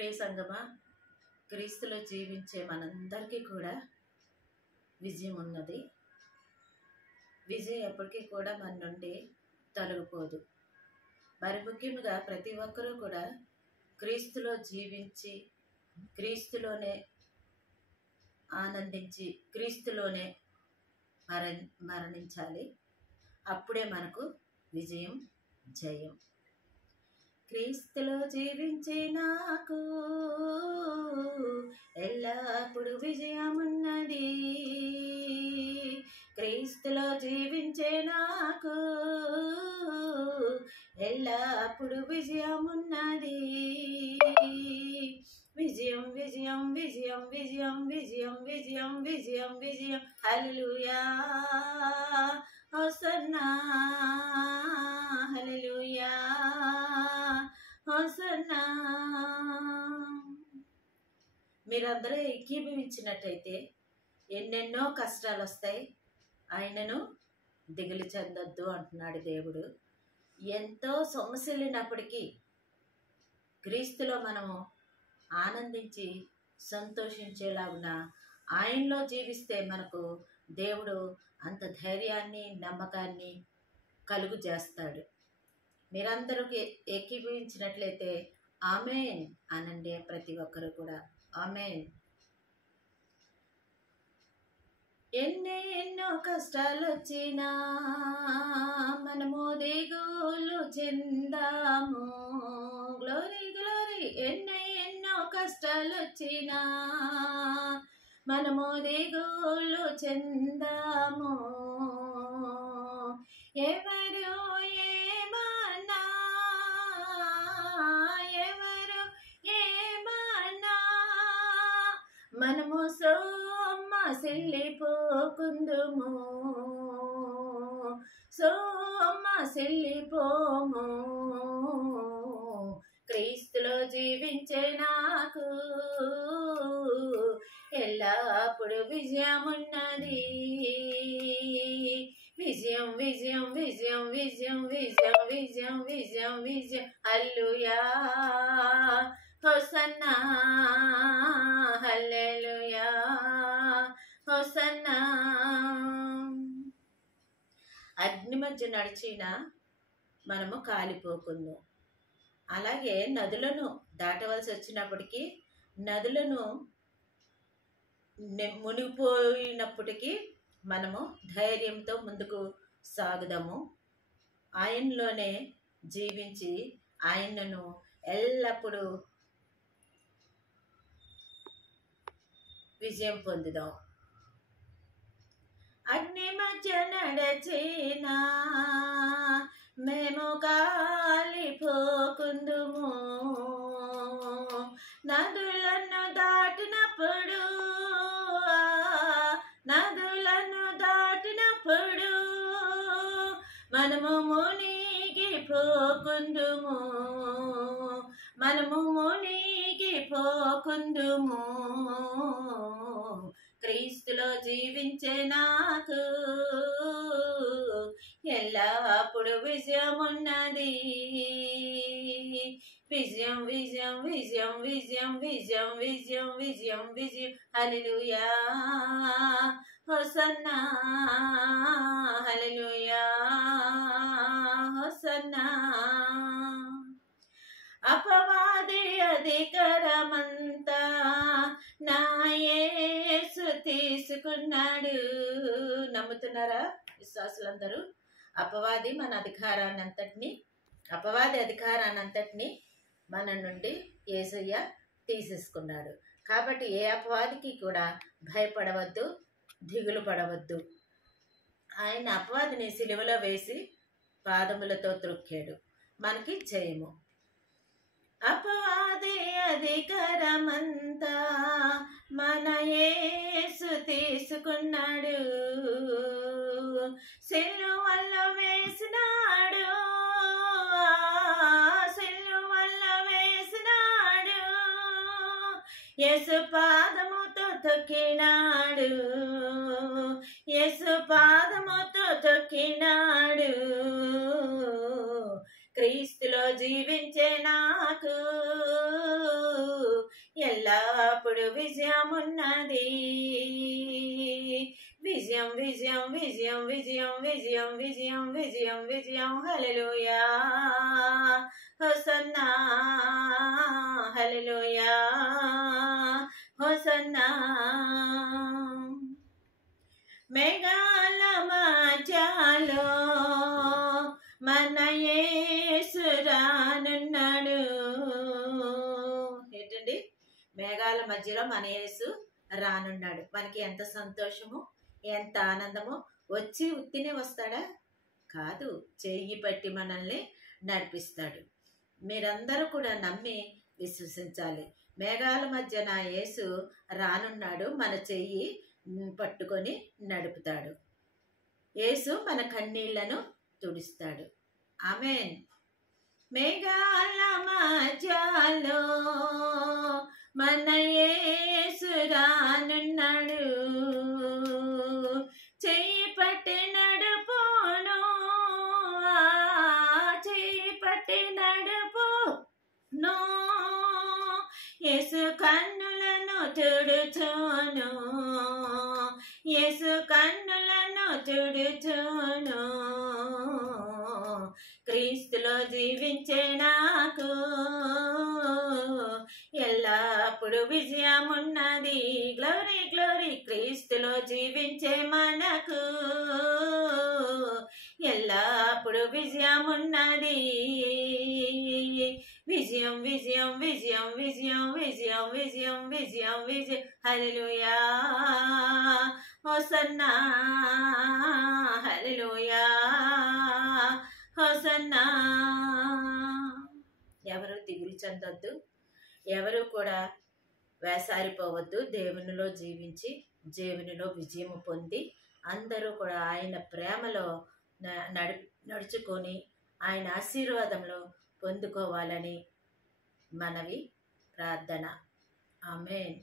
ప్రియ సంగమా, క్రీస్తులో జీవించే మనందరికీ కూడా విజయం ఉన్నది. విజయం ఎప్పటికీ కూడా మన నుండి తొలగిపోదు. మరి ముఖ్యంగా ప్రతి ఒక్కరూ కూడా క్రీస్తులో జీవించి, క్రీస్తులోనే ఆనందించి, క్రీస్తులోనే మరణించాలి. అప్పుడే మనకు విజయం, జయం. క్రీస్తులో జీవించే నాకు ఎల్లప్పుడు విజయమున్నది. క్రీస్తులో జీవించే నాకు ఎల్లప్పుడు విజయమున్నది. విజయం విజయం విజయం విజయం విజయం విజయం విజయం విజయం. హల్లెలూయా, హోసన్నా, హల్లెలూయా, హోసన్నా. మీరందరూ ఏకీభవించినట్టయితే ఎన్నెన్నో కష్టాలు వస్తాయి, ఆయనను దిగులు చెందొద్దు అంటున్నాడు దేవుడు. ఎంతో సొమ్మసిల్లినప్పటికీ క్రీస్తులో మనము ఆనందించి సంతోషించేలాగున ఆయనలో జీవిస్తే మనకు దేవుడు అంత ధైర్యాన్ని, నమ్మకాన్ని కలుగు చేస్తాడు. మీరందరూ ఏకీభవించినట్లయితే ఆమేన్ అనండి. ప్రతి ఒక్కరు కూడా ఆమేన్. ఎన్నెన్నో కష్టాలు వచ్చినా మనము దిగులు చెందాము. Glory glory. ఎన్నెన్నో కష్టాలు వచ్చినా మనము దిగులు చెందాము. ఎవరు ఏమన్నా, ఎవరు ఏమన్నా మనము సొమ్మసిల్లిపోకుందుము, సొమ్మసిల్లిపోము. క్రీస్తులో జీవించే నాకు ఎల్లప్పుడు విజయమున్నది. విజయం విజయం విజయం విజయం విజయం విజయం విజయం విజయం. హల్లెలూయా, హోసన్నా, హల్లెలూయా, హోసన్నా. అగ్ని మధ్య నడిచిన మనము కాలిపోకుందు. అలాగే నదులను దాటవలసి వచ్చినప్పటికీ, నదులను మునిగిపోయినప్పటికీ మనము ధైర్యంతో ముందుకు సాగుదాము. ఆయనలోనే జీవించి ఆయనను ఎల్లప్పుడూ విజయం పొందుదాం. అగ్ని మధ్య నడచినా మేము కాలిపోకుందుము. నదులను దాటినప్పుడు, నదులను దాటినప్పుడు మనము మునిగిపోకుందుము, మనము మునిగిపోకుందుము. క్రీస్తులో జీవించే నాకు ఎల్లప్పుడు విజయమున్నది. విజయం విజయం విజయం విజయం విజయం విజయం విజయం విజయం. హల్లెలూయా, హోసన్నా, హల్లెలూయా, హోసన్నా. అపవాది అధికారమంతా నా యేసు తీసుకున్నాడు. నమ్ముతున్నారా విశ్వాసులందరూ? అపవాది మన అపవాది అధికారాన్నంతటిని మన నుండి యేసయ్య తీసేసుకున్నాడు. కాబట్టి ఏ అపవాదికి కూడా భయపడవద్దు, దిగులు పడవద్దు. ఆయన అపవాదిని సిలువలో వేసి పాదములతో త్రొక్కాడు. మనకి జయము. అపవాది అధికారమంతా మన యేసు తీసుకున్నాడు. సిలువలో వేసినాడు, సిలువలో వేసినాడు. యేసు పాదముతో తొక్కినాడు, యేసు పాదముతో తొక్కినాడు. క్రీస్తులో జీవించే నాకు ఎల్లప్పుడు విజయమున్నది. విజయం విజయం విజయం విజయం విజయం విజయం విజయం విజయం హల్లెలూయా హోసన్నా హల్లెలూయా హోసన్నా. మేఘాల మధ్యలో మన యేసు రానున్నాడు. ఏంటండి? మేఘాల మధ్యలో మన యేసు రానున్నాడు. మనకి ఎంత సంతోషము, ఎంత ఆనందము. వచ్చి ఉత్తినే వస్తాడా? కాదు, చెయ్యి పట్టి మనల్ని నడిపిస్తాడు. మీరందరూ కూడా నమ్మి విశ్వసించాలి. మేఘాల మధ్య నా యేసు రానున్నాడు, మన చెయ్యి పట్టుకొని నడుపుతాడు. యేసు మన కన్నీళ్లను తుడుస్తాడు. ఆమేన్. మేఘాల మధ్యలో మన యేసు రానున్నాడు, చెయ్యి పట్టి నడుపును, చెయ్యి పట్టి నడుపును. యేసు కన్నులను తుడుచును, యేసు కన్నులను తుడుచును. క్రీస్తులో జీవించే నాకు ఎల్లప్పుడు విజయమున్నది. Glory glory. క్రీస్తులో జీవించే మనకు ఎల్లప్పుడు విజయమున్నది. విజయం విజయం విజయం విజయం విజయం విజయం విజయం విజయం హల్లెలూయా హోసన్నా హల్లెలూయా హోసన్నా. ఎవరు దిగులు చెందొద్దు, ఎవరు కూడా వేసారిపోవద్దు. దేవునిలో జీవించి దేవునిలో విజయం పొంది అందరూ కూడా ఆయన ప్రేమలో నడుచుకొని ఆయన ఆశీర్వాదంలో పొందుకోవాలని మనవి, ప్రార్థన. ఆమేన్.